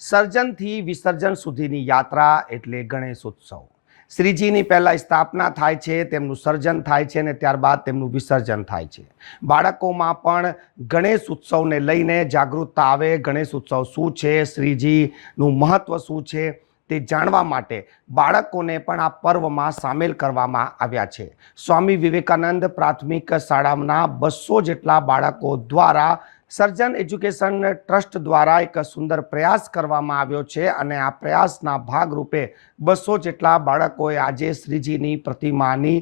સર્જનથી વિસર્જન સુધીની યાત્રા એટલે ગણેશોત્સવ। શ્રીજીની પહેલા સ્થાપના થાય છે, તેમનું સર્જન થાય છે અને ત્યારબાદ તેમનું વિસર્જન થાય છે। બાળકોમાં પણ ગણેશ ઉત્સવને લઈને જાગૃતતા આવે। ગણેશ ઉત્સવ શું છે, શ્રીજીનું મહત્વ શું છે તે જાણવા માટે બાળકોને પણ આ પર્વમાં સામેલ કરવામાં આવ્યા છે। સ્વામી વિવેકાનંદ પ્રાથમિક શાળાના 200 જેટલા બાળકો દ્વારા સર્જન એજ્યુકેશન ટ્રસ્ટ દ્વારા એક સુંદર પ્રયાસ કરવામાં આવ્યો છે અને આ પ્રયાસના ભાગરૂપે 200 જેટલા બાળકોએ આજે શ્રીજીની પ્રતિમાની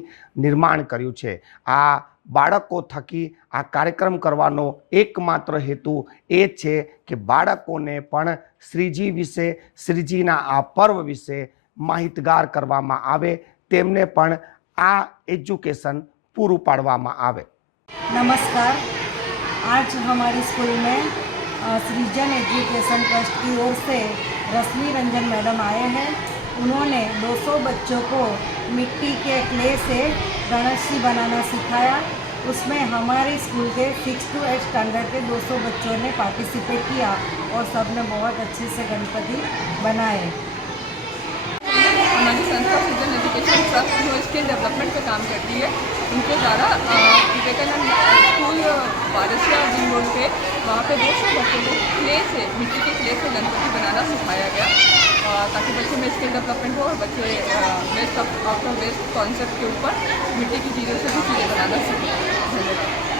નિર્માણ કર્યું છે। આ બાળકો થકી આ કાર્યક્રમ કરવાનો એકમાત્ર હેતુ એ છે કે બાળકોને પણ શ્રીજી વિશે, શ્રીજીના આ પર્વ વિશે માહિતગાર કરવામાં આવે, તેમને પણ આ એજ્યુકેશન પૂરું પાડવામાં આવે। नमस्कार। आज हमारी स्कूल में सृजन एजुकेशन ट्रस्ट की ओर से रश्मि रंजन मैडम आए हैं। उन्होंने 200 बच्चों को मिट्टी के क्ले से गणेश जी बनाना सिखाया। उसमें हमारे स्कूल के 6 to 8 स्टैंडर्ड के 200 बच्चों ने पार्टिसिपेट किया और सबने बहुत अच्छे से गणपति बनाए। हमारी संस्था सृजन एजुकेशन ट्रस्ट जो स्किल डेवलपमेंट का काम करती है, उनके द्वारा विवेकानंद स्कूल बारसिया जिन रोड पे वहाँ पे 200 बच्चों को क्ले से, मिट्टी के क्ले से गणपति बनाना सिखाया गया, ताकि बच्चों में स्किल डेवलपमेंट हो और बच्चे waste out of waste concept के ऊपर मिट्टी की चीज़ों से भी चीज़ें बनाना सीखें। धन्यवाद।